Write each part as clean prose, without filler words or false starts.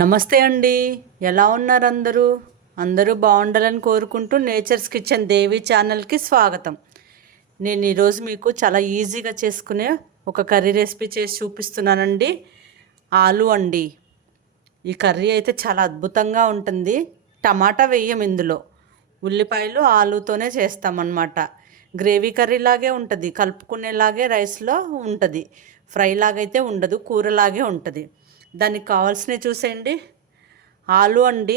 నమస్తే అండి. ఎలా ఉన్నారు అందరూ? అందరూ బాగుండాలని కోరుకుంటూ నేచర్స్ కిచెన్ దేవి ఛానల్కి స్వాగతం. నేను ఈరోజు మీకు చాలా ఈజీగా చేసుకునే ఒక కర్రీ రెసిపీ చేసి చూపిస్తున్నానండి. ఆలు అండి. ఈ కర్రీ అయితే చాలా అద్భుతంగా ఉంటుంది. టమాటా వేయం ఇందులో. ఉల్లిపాయలు ఆలుతోనే చేస్తామన్నమాట. గ్రేవీ కర్రీలాగే ఉంటుంది, కలుపుకునేలాగే రైస్లో ఉంటుంది. ఫ్రై లాగైతే ఉండదు, కూరలాగే ఉంటుంది. దానికి కావాల్సినవి చూసేయండి. ఆలు అండి,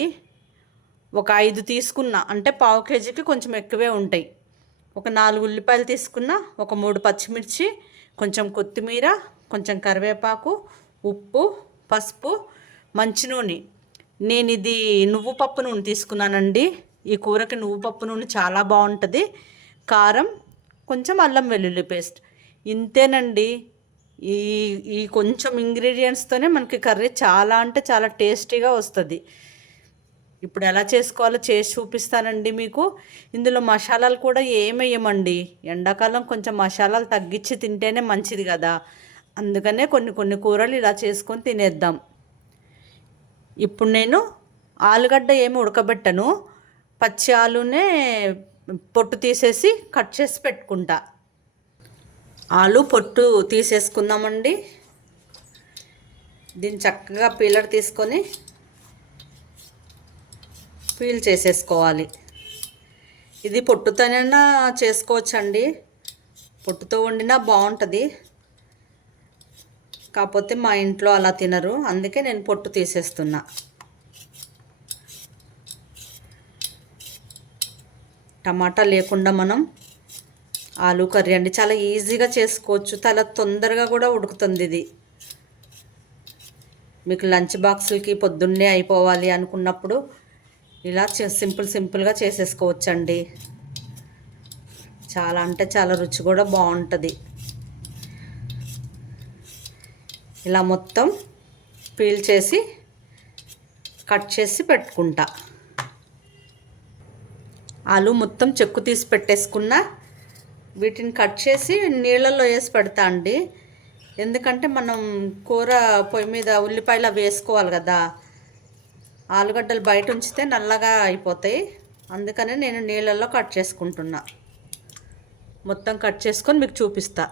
ఒక 5 తీసుకున్నా, అంటే పావు కేజీకి కొంచెం ఎక్కువే ఉంటాయి. ఒక 4 ఉల్లిపాయలు తీసుకున్నా, ఒక 3 పచ్చిమిర్చి, కొంచెం కొత్తిమీర, కొంచెం కరివేపాకు, ఉప్పు, పసుపు, మంచి నూనె. నేను ఇది నువ్వు పప్పు నూనె తీసుకున్నానండి. ఈ కూరకి నువ్వు పప్పు నూనె చాలా బాగుంటుంది. కారం, కొంచెం అల్లం వెల్లుల్లి పేస్ట్. ఇంతేనండి. ఈ ఈ కొంచెం ఇంగ్రీడియంట్స్తోనే మనకి కర్రీ చాలా అంటే చాలా టేస్టీగా వస్తుంది. ఇప్పుడు ఎలా చేసుకోవాలో చేసి చూపిస్తానండి మీకు. ఇందులో మసాలాలు కూడా ఏమేయమండి. ఎండాకాలం కొంచెం మసాలాలు తగ్గించి తింటేనే మంచిది కదా. అందుకనే కొన్ని కూరలు ఇలా చేసుకొని తినేద్దాం. ఇప్పుడు నేను ఆలుగడ్డ ఏమి ఉడకబెట్టను, పచ్చి ఆలునే పొట్టు తీసేసి కట్ చేసి పెట్టుకుంటా. ఆలు పొట్టు తీసేసుకుందామండి. దీన్ని చక్కగా పీలర్ తీసుకొని పీల్ చేసేసుకోవాలి. ఇది పొట్టుతోనైనా చేసుకోవచ్చండి, పొట్టుతో వండినా బాగుంటుంది. కాకపోతే మా ఇంట్లో అలా తినరు, అందుకే నేను పొట్టు తీసేస్తున్నా. టమాటా లేకుండా మనం ఆలు కర్రీ అండి చాలా ఈజీగా చేసుకోవచ్చు, చాలా తొందరగా కూడా ఉడుకుతుంది. ఇది మీకు లంచ్ బాక్సులకి పొద్దున్నే అయిపోవాలి అనుకున్నప్పుడు ఇలా సింపుల్గా చేసేసుకోవచ్చండి. చాలా అంటే చాలా రుచి కూడా బాగుంటుంది. ఇలా మొత్తం పీల్ చేసి కట్ చేసి పెట్టుకుంటా. ఆలు మొత్తం చెక్కు తీసి పెట్టేసుకున్నా. వీటిని కట్ చేసి నీళ్ళల్లో వేసి పెడతా అండి. ఎందుకంటే మనం కూర పొయ్యి మీద ఉల్లిపాయలు అవి వేసుకోవాలి కదా. ఆలుగడ్డలు బయట ఉంచితే నల్లగా అయిపోతాయి, అందుకనే నేను నీళ్ళల్లో కట్ చేసుకుంటున్నా. మొత్తం కట్ చేసుకొని మీకు చూపిస్తా.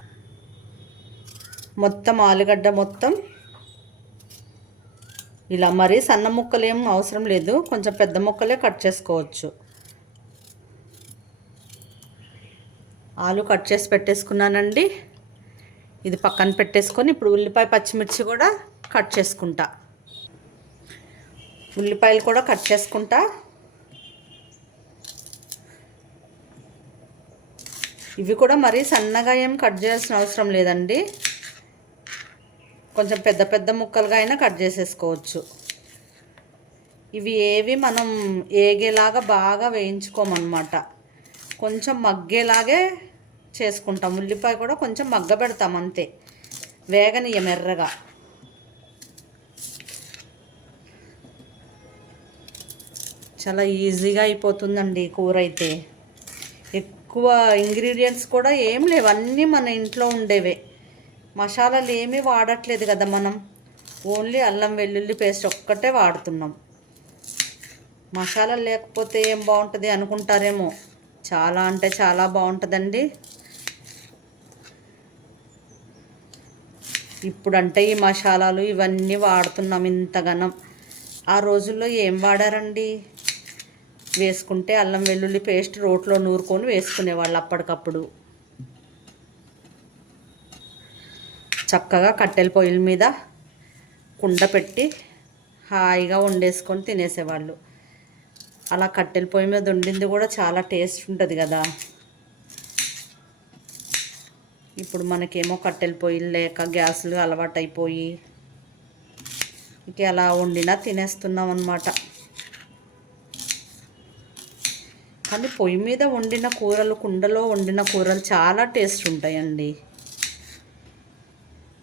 మొత్తం ఆలుగడ్డ మొత్తం ఇలా, మరీ సన్న ముక్కలు ఏం అవసరం లేదు, కొంచెం పెద్ద ముక్కలే కట్ చేసుకోవచ్చు. ఆలు కట్ చేసి పెట్టేసుకున్నానండి. ఇది పక్కన పెట్టేసుకొని ఇప్పుడు ఉల్లిపాయ పచ్చిమిర్చి కూడా కట్ చేసుకుంటా. ఉల్లిపాయలు కూడా కట్ చేసుకుంటా. ఇవి కూడా మరీ సన్నగా ఏం కట్ చేయాల్సిన అవసరం లేదండి, కొంచెం పెద్ద పెద్ద ముక్కలుగా అయినా కట్ చేసేసుకోవచ్చు. ఇవి ఏవి మనం ఏగేలాగా బాగా వేయించుకోమన్నమాట, కొంచెం మగ్గేలాగే చేసుకుంటాం. ఉల్లిపాయ కూడా కొంచెం మగ్గ పెడతాం అంతే, వేగనీయం ఎర్రగా. చాలా ఈజీగా అయిపోతుందండి కూర అయితే. ఎక్కువ ఇంగ్రీడియంట్స్ కూడా ఏం లేవు, అన్నీ మన ఇంట్లో ఉండేవే. మసాలాలు ఏమీ వాడట్లేదు కదా మనం, ఓన్లీ అల్లం వెల్లుల్లి పేస్ట్ ఒక్కటే వాడుతున్నాం. మసాలాలు లేకపోతే ఏం బాగుంటుంది అనుకుంటారేమో, చాలా అంటే చాలా బాగుంటుందండి. ఇప్పుడంటే ఈ మసాలాలు ఇవన్నీ వాడుతున్నాం ఇంతగానం. ఆ రోజుల్లో ఏం వాడారండి? వేసుకుంటే అల్లం వెల్లుల్లి పేస్ట్ రోట్లో నూరుకొని వేసుకునేవాళ్ళు అప్పటికప్పుడు. చక్కగా కట్టెల పొయ్యిల మీద కుండ పెట్టి హాయిగా వండేసుకొని తినేసేవాళ్ళు. అలా కట్టెల పొయ్యి మీద వండింది కూడా చాలా టేస్ట్ ఉంటుంది కదా. ఇప్పుడు మనకేమో కట్టెల పొయ్యిలు లేక గ్యాసులు అలవాటైపోయి ఇక అలా వండినా తినేస్తున్నాం అన్నమాట. కానీ పొయ్యి మీద వండిన కూరలు, కుండలో వండిన కూరలు చాలా టేస్ట్ ఉంటాయండి.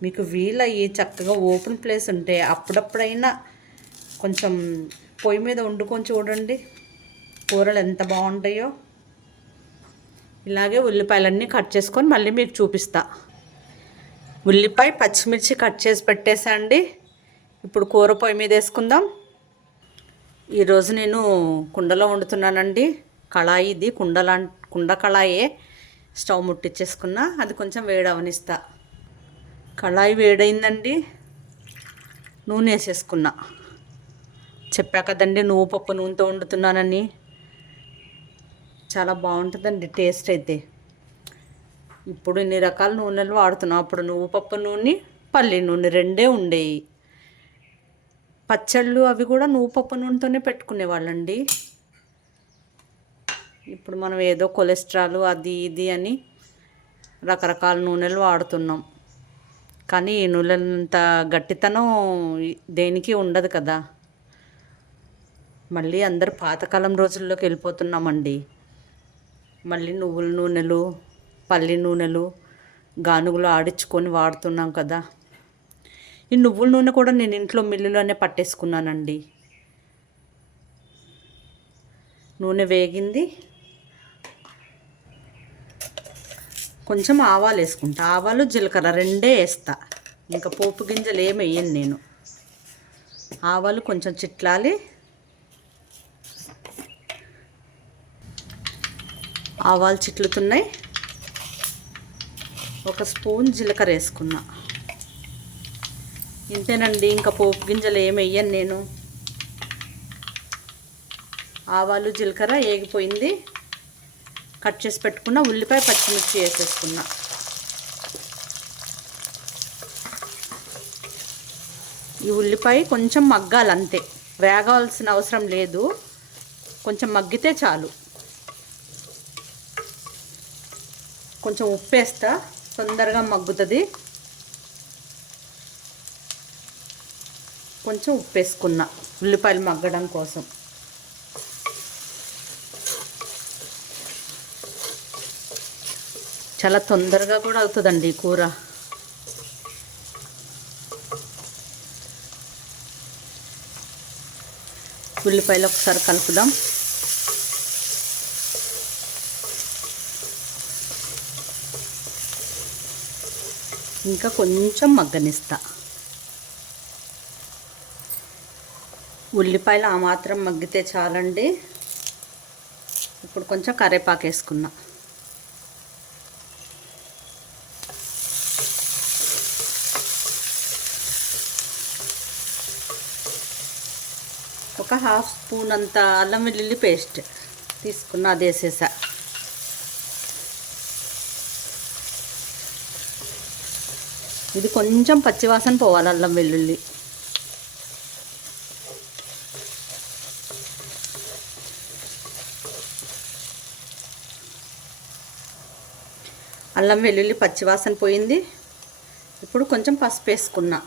మీకు వీలయ్యి చక్కగా ఓపెన్ ప్లేస్ ఉంటే అప్పుడప్పుడైనా కొంచెం పొయ్యి మీద వండుకొని చూడండి, కూరలు ఎంత బాగుంటాయో. ఇలాగే ఉల్లిపాయలన్నీ కట్ చేసుకొని మళ్ళీ మీకు చూపిస్తా. ఉల్లిపాయ పచ్చిమిర్చి కట్ చేసి పెట్టేసా అండి. ఇప్పుడు కూర పొయ్యి మీద వేసుకుందాం. ఈరోజు నేను కుండలో వండుతున్నానండి. కళాయి ఇది కుండ కళాయే. స్టవ్ ముట్టించేసుకున్నా, అది కొంచెం వేడవనిస్తా. కళాయి వేడైందండి, నూనె వేసేసుకున్నా. చెప్పా కదండి నువ్వు పప్పు నూనెతో వండుతున్నానని. చాలా బాగుంటుందండి టేస్ట్ అయితే. ఇప్పుడు ఇన్ని రకాల నూనెలు వాడుతున్నాం. అప్పుడు నువ్వు పప్పు నూనె, పల్లి నూనె రెండే ఉండేవి. పచ్చళ్ళు అవి కూడా నువ్వు పప్పు నూనెతోనే పెట్టుకునేవాళ్ళండి. ఇప్పుడు మనం ఏదో కొలెస్ట్రాల్ అది ఇది అని రకరకాల నూనెలు వాడుతున్నాం. కానీ ఈ నూనెలంత గట్టితనం దేనికి ఉండదు కదా. మళ్ళీ అందరు పాతకాలం రోజుల్లోకి వెళ్ళిపోతున్నామండి. మళ్ళీ నువ్వుల నూనెలు, పల్లి నూనెలు, గానుగులు ఆడించుకొని వాడుతున్నాం కదా. ఈ నువ్వుల నూనె కూడా నేను ఇంట్లో మిల్లులోనే పట్టేసుకున్నానండి. నూనె వేగింది, కొంచెం ఆవాలు వేసుకుంటా. ఆవాలు జీలకర్ర రెండే వేస్తా, ఇంకా పోపు గింజలు ఏమి వేయను నేను. ఆవాలు కొంచెం చిట్లాలి. ఆవాలు చిట్లుతున్నాయి. ఒక స్పూన్ జీలకర్ర వేసుకున్నా. ఇంతేనండి, ఇంకా పోపు గింజలు ఏమి వేయను నేను. ఆవాలు జీలకర్ర వేగిపోయింది. కట్ చేసి పెట్టుకున్న ఉల్లిపాయ పచ్చిమిర్చి వేసేసుకున్నా. ఈ ఉల్లిపాయ కొంచెం మగ్గాలి అంతే, వేగాల్సిన అవసరం లేదు. కొంచెం మగ్గితే చాలు. కొంచెం ఉప్పు వేస్తా, తొందరగా మగ్గుతుంది. కొంచెం ఉప్పు వేసుకున్నా ఉల్లిపాయలు మగ్గడం కోసం. చాలా తొందరగా కూడా అవుతుందండి కూర. ఉల్లిపాయలు ఒకసారి కలుపుదాం. ఇంకా కొంచెం మగ్గనిస్తా. ఉల్లిపాయలు ఆ మాత్రం మగ్గితే చాలండి. ఇప్పుడు కొంచెం కరివేపాకు వేసుకున్నా. ఒక హాఫ్ స్పూన్ అంత అల్లం వెల్లుల్లి పేస్ట్ తీసుకున్నా, అది వేసేసా. ఇది కొంచెం పచ్చివాసన పోవాలి అల్లం వెల్లుల్లి. అల్లం వెల్లుల్లి పచ్చివాసన పోయింది. ఇప్పుడు కొంచెం పసుపు వేసుకున్నా.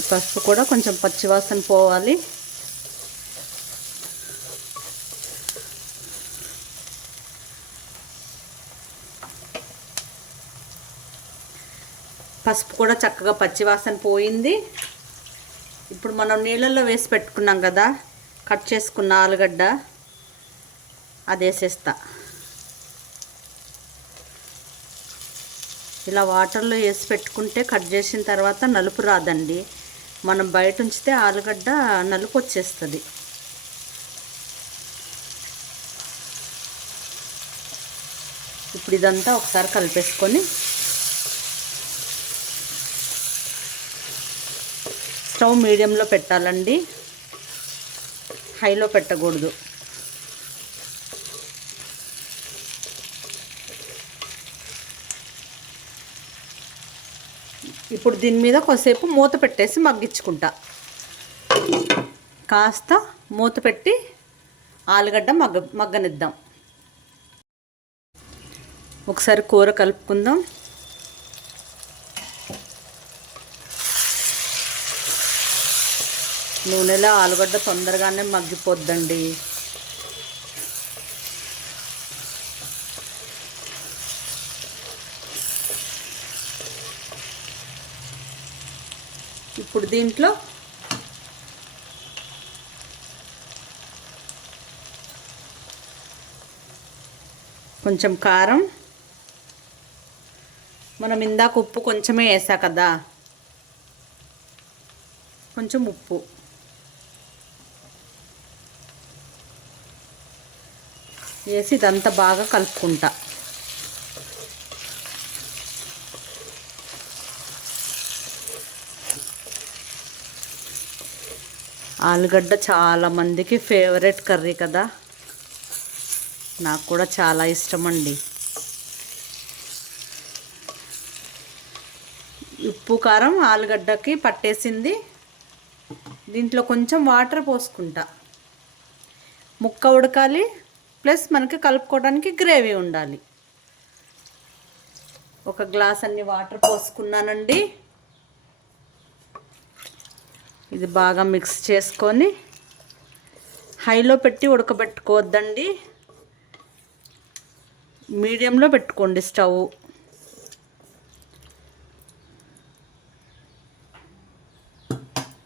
ఈ పసుపు కూడా కొంచెం పచ్చివాసన పోవాలి. పసుపు కూడా చక్కగా పచ్చివాసన పోయింది. ఇప్పుడు మనం నీళ్ళల్లో వేసి పెట్టుకున్నాం కదా కట్ చేసుకున్న ఆలుగడ్డ, అది వేసేస్తా. ఇలా వాటర్లో వేసి పెట్టుకుంటే కట్ చేసిన తర్వాత నలుపు రాదండి. మనం బయట ఉంచితే ఆలుగడ్డ నలుపు వచ్చేస్తుంది. ఇప్పుడు ఇదంతా ఒకసారి కలిపేసుకొని స్టవ్ మీడియంలో పెట్టాలండి, హైలో పెట్టకూడదు. ఇప్పుడు దీని మీద కొద్దిసేపు మూత పెట్టేసి మగ్గించుకుంటా. కాస్త మూత పెట్టి ఆలుగడ్డ మగ్గనిద్దాం. ఒకసారి కూర కలుపుకుందాం. నూనెలో ఆలుగడ్డ తొందరగానే మగ్గిపోద్దండి. ఇప్పుడు దీంట్లో కొంచెం కారం, మనం ఇందాక ఉప్పు కొంచెమే వేసా కదా, కొంచెం ఉప్పు వేసి ఇదంతా బాగా కలుపుకుంటా. ఆలుగడ్డ చాలామందికి ఫేవరెట్ కర్రీ కదా, నాకు కూడా చాలా ఇష్టం అండి. ఉప్పు కారం ఆలుగడ్డకి పట్టేసింది. దీంట్లో కొంచెం వాటర్ పోసుకుంటా. ముక్క ఉడకాలి, ప్లస్ మనకి కలుపుకోవడానికి గ్రేవీ ఉండాలి. ఒక గ్లాస్ అన్ని వాటర్ పోసుకున్నానండి. ఇది బాగా మిక్స్ చేసుకొని హైలో పెట్టి ఉడకబెట్టుకోవద్దండి, మీడియంలో పెట్టుకోండి స్టవ్.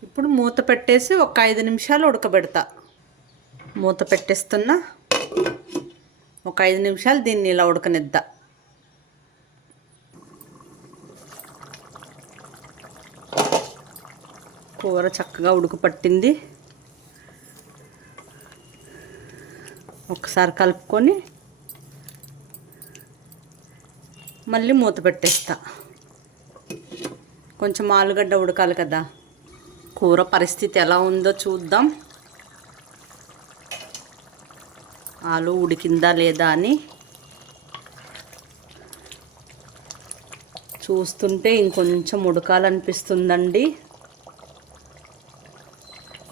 ఇప్పుడు మూత పెట్టేసి ఒక 5 నిమిషాలు ఉడకబెడతా. మూత పెట్టేస్తున్నా. ఒక 5 నిమిషాలు దీన్ని ఇలా ఉడకనిద్దా. కూర చక్కగా ఉడకపట్టింది. ఒకసారి కలుపుకొని మళ్ళీ మూత పెట్టేస్తా. కొంచెం ఆలుగడ్డ ఉడకాలి కదా. కూర పరిస్థితి ఎలా ఉందో చూద్దాం. ఆలు ఉడికిందా లేదా అని చూస్తుంటే ఇంకొంచెం ఉడకాలనిపిస్తుందండి.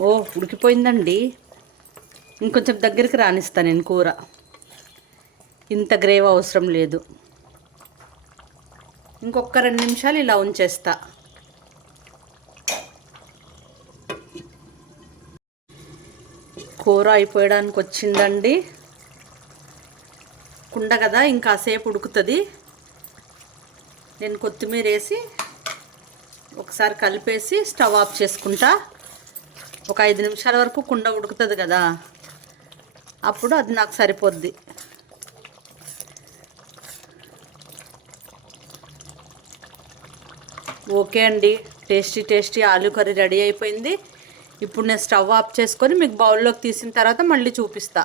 ఓ ఉడికిపోయిందండి. ఇంకొంచెం దగ్గరికి రానిస్తాను నేను కూర. ఇంత గ్రేవీ అవసరం లేదు. ఇంకొక 2 నిమిషాలు ఇలా ఉంచేస్తా. కూర అయిపోయడానికి వచ్చిందండి. కుండ కదా, ఇంకాసేపు ఉడుకుతుంది. నేను కొత్తిమీర వేసి ఒకసారి కలిపేసి స్టవ్ ఆఫ్ చేసుకుంటా. ఒక 5 నిమిషాల వరకు కుండ ఉడుకుతుంది కదా, అప్పుడు అది నాకు సరిపోద్ది. ఓకే అండి, టేస్టీ ఆలు కర్రీ రెడీ అయిపోయింది. ఇప్పుడు నేను స్టవ్ ఆఫ్ చేసుకొని మీకు బౌల్లోకి తీసిన తర్వాత మళ్ళీ చూపిస్తా.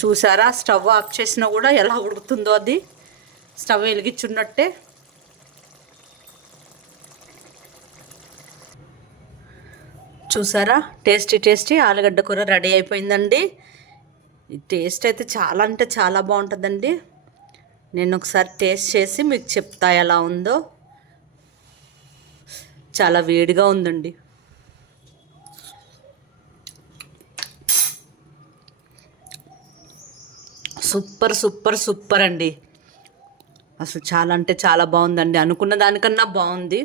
చూసారా, స్టవ్ ఆఫ్ చేసినా కూడా ఎలా ఉడుకుతుందో. అది స్టవ్ వెలిగించున్నట్టే. చూసారా, టేస్టీ ఆలుగడ్డ కూర రెడీ అయిపోయిందండి. ఈ టేస్ట్ అయితే చాలా అంటే చాలా బాగుంటుందండి. నేను ఒకసారి టేస్ట్ చేసి మీకు చెప్తా ఎలా ఉందో. చాలా వేడిగా ఉందండి. సూపర్ అండి. అసలు చాలా అంటే చాలా బాగుందండి. అనుకున్న దానికన్నా బాగుంది.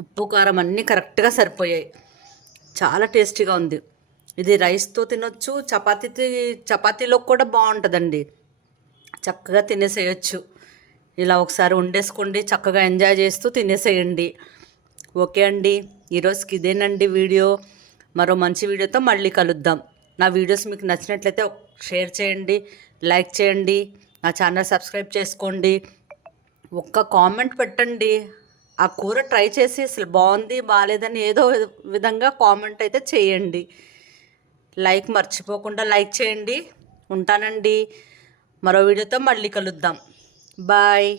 ఉప్పు కారం అన్నీ కరెక్ట్గా సరిపోయాయి. చాలా టేస్టీగా ఉంది. ఇది రైస్తో తినొచ్చు, చపాతీలో కూడా బాగుంటుందండి. చక్కగా తినేసేయచ్చు. ఇలా ఒకసారి వండేసుకోండి, చక్కగా ఎంజాయ్ చేస్తూ తినేసేయండి. ఓకే అండి, ఈరోజుకి ఇదేనండి వీడియో. మరో మంచి వీడియోతో మళ్ళీ కలుద్దాం. నా వీడియోస్ మీకు నచ్చినట్లయితే షేర్ చేయండి, లైక్ చేయండి, నా ఛానల్ సబ్స్క్రైబ్ చేసుకోండి. ఒక్క కామెంట్ పెట్టండి. ఆ కూర ట్రై చేసి అసలు బాగుంది బాగాలేదని ఏదో విధంగా కామెంట్ అయితే చేయండి. లైక్ మర్చిపోకుండా లైక్ చేయండి. ఉంటానండి, మరో వీడియోతో మళ్ళీ కలుద్దాం. బాయ్.